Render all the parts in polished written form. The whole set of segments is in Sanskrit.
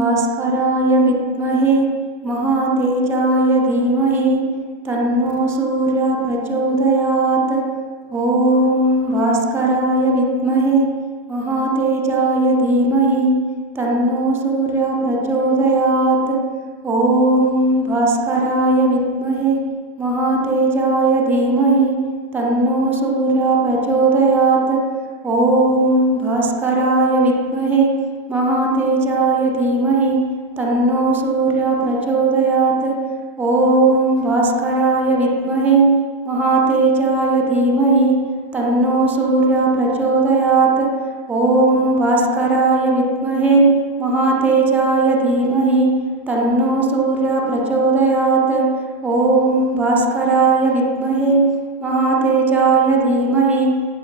भास्कराय विद्महे महातेजाय धीमहि तन्नो सूर्यः प्रचोदयात्। ॐ भास्कराय विद्महे महातेजाय धीमहि तन्नो सूर्यः प्रचोदयात्। ॐ भास्कराय विद्महे महातेजाय धीमहि तन्नो सूर्यः प्रचोदयात्। ॐ भास्कराय विद्महे महातेजाय धीमहि तन्नो सूर्यः प्रचोदयात्। ॐ भास्कराय विद्महे महातेजाय धीमहि तन्नो सूर्यः प्रचोदयात्। ॐ भास्कराय विद्महे महातेजाय धीमहि तन्नो सूर्यः प्रचोदयात्। ॐ भास्कराय विद्महे महातेजाय धीमहि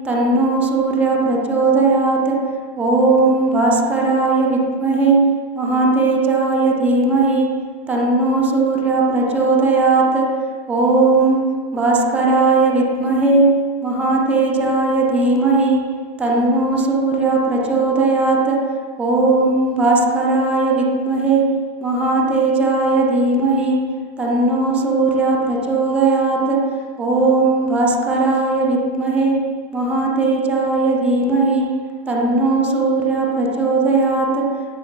तन्नो सूर्यः प्रचोदयात्। ॐ भास्कराय विद्महे महातेजाय धीमहि तन्नो सूर्यः प्रचोदयात्। ॐ भास्कराय विद्महे महातेजाय धीमहि तन्नो सूर्यः प्रचोदयात्। ॐ भास्कराय विद्महे महातेजाय धीमहि तन्नो सूर्यः प्रचोदयात्। ॐ भास्कराय विद्महे महातेजाय धीमहि तन्नो सूर्यः प्रचोदयात्।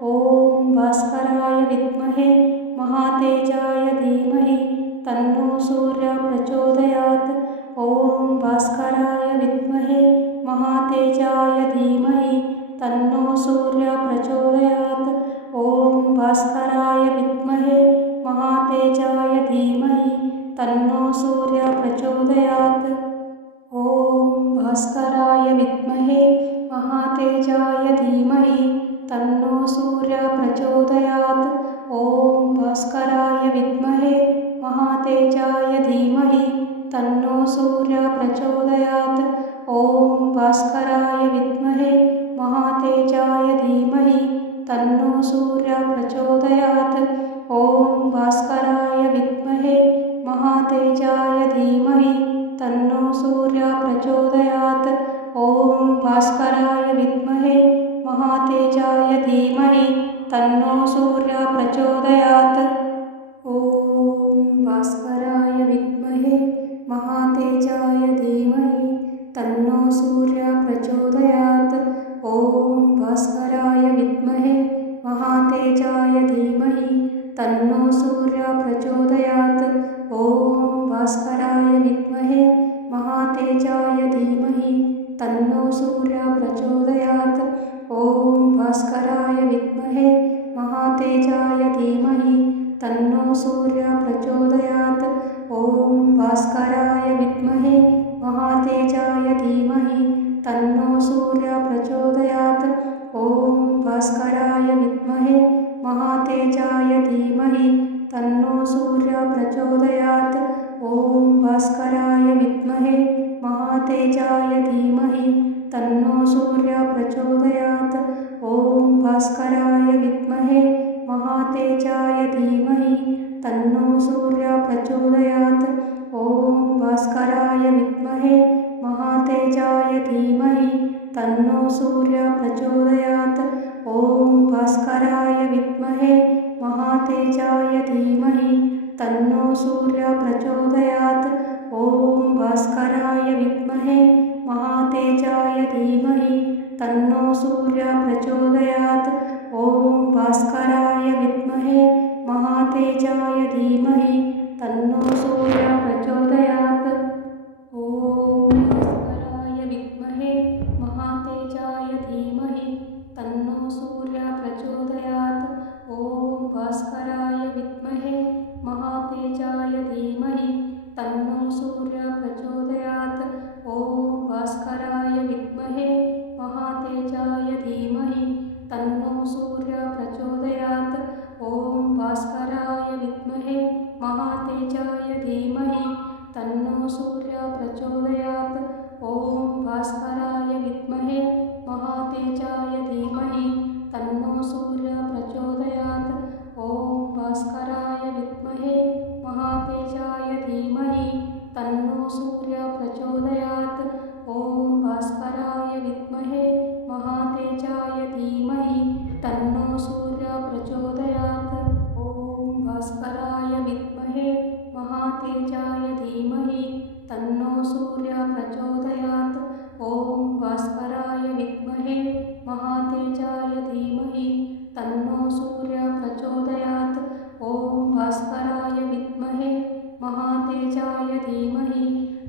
ॐ भास्कराय विद्महे महातेजाय धीमहि तन्नो सूर्यः प्रचोदयात्। ॐ भास्कराय विद्महे महातेजाय धीमहि तन्नो सूर्यः प्रचोदयात्। ॐ भास्कराय विद्महे महातेजाय धीमहि तन्नो सूर्यः प्रचोदयात्। ॐ भास्कराय विद्महे महातेजाय धीमहि तन्नो सूर्यः प्रचोदयात्। ॐ भास्कराय विद्महे महातेजाय धीमहि तन्नो सूर्यः प्रचोदयात्। ॐ भास्कराय विद्महे महातेजाय धीमहि तन्नो सूर्यः प्रचोदयात्। ॐ भास्कराय विद्महे महातेजाय धीमहि तन्नो सूर्यः प्रचोदयात्। ॐ भास्कराय विद्महे महातेजाय धीमहि तन्नो सूर्यः प्रचोदयात्। ॐ भास्कराय विद्महे महातेजाय धीमहि तन्नो सूर्यः प्रचोदयात्। ॐ भास्कराय विद्महे महातेजाय धीमहि तन्नो सूर्यः प्रचोदयात्। ॐ भास्कराय विद्महे महातेजाय धीमहि तन्नो सूर्यः प्रचोदयात्। ॐ भास्कराय विद्महे महातेजाय धीमहि तन्नो सूर्यः प्रचोदयात्। ॐ भास्कराय विद्महे महातेजाय धीमहि तन्नो सूर्यः प्रचोदयात्। ॐ भास्कराय विद्महे महातेजाय धीमहि तन्नो सूर्यः प्रचोदयात्। ॐ भास्कराय विद्महे महातेजाय धीमहि तन्नो सूर्यः प्रचोदयात्। ॐ भास्कराय विद्महे महातेजाय धीमहि तन्नो सूर्यः प्रचोदयात्। ॐ भास्कराय विद्महे महातेजाय धीमहि तन्नो सूर्यः प्रचोदयात्। ॐ भास्कराय विद्महे महातेजाय धीमहि तन्नो सूर्यः प्रचोदयात्। ॐ भास्कराय विद्महे महातेजाय धीमहि तन्नो सूर्यः प्रचोदयात्। ॐ भास्कराय विद्महे महातेजाय धीमहि तन्नो सूर्यः प्रचोदयात्। ॐ भास्कराय विद्महे महातेजाय धीमहि तन्नो सूर्यः प्रचोदयात्। ॐ भास्कराय विद्महे महातेजाय धीमहि तन्नो सूर्यः प्रचोदयात्। ॐ भास्कराय विद्महे महातेजाय धीमहि तन्नो सूर्यः प्रचोदयात्। ॐ भास्कराय विद्महे महातेजाय धीमहि तन्नो सूर्यः प्रचोदयात्। ॐ भास्कराय विद्महे महातेजाय धीमहि तन्नो सूर्यः प्रचोदयात्। ॐ भास्कराय विद्महे महातेजाय धीमहि तन्नो सूर्यः प्रचोदयात्। ॐ भास्कराय विद्महे महातेजाय धीमहि तन्नो सूर्यः प्रचोदयात्। तन्नो सूर्यः प्रचोदयात्। ॐ भास्कराय विद्महे महातेजाय धीमहि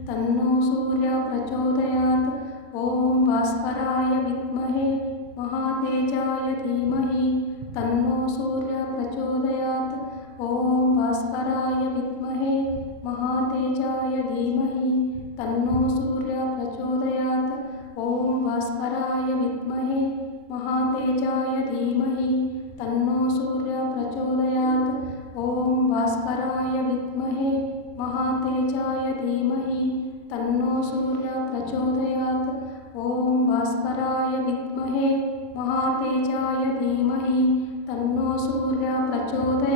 तन्नो सूर्यः प्रचोदयात्। ॐ भास्कराय विद्महे महातेजाय धीमहि तन्नो सूर्यः प्रचोदयात्। ॐ भास्कराय विद्महे महातेजाय धीमहि तन्नो सूर्यः प्रचोदयात्। ॐ भास्कराय विद्महे महातेजाय धीमहि तन्नो सूर्यः प्रचोदयात्। ॐ भास्कराय विद्महे महातेजाय धीमहि तन्नो सूर्यः प्रचोदयात्। ॐ भास्कराय विद्महे महातेजाय धीमहि तन्नो सूर्यः प्रचोदयात्।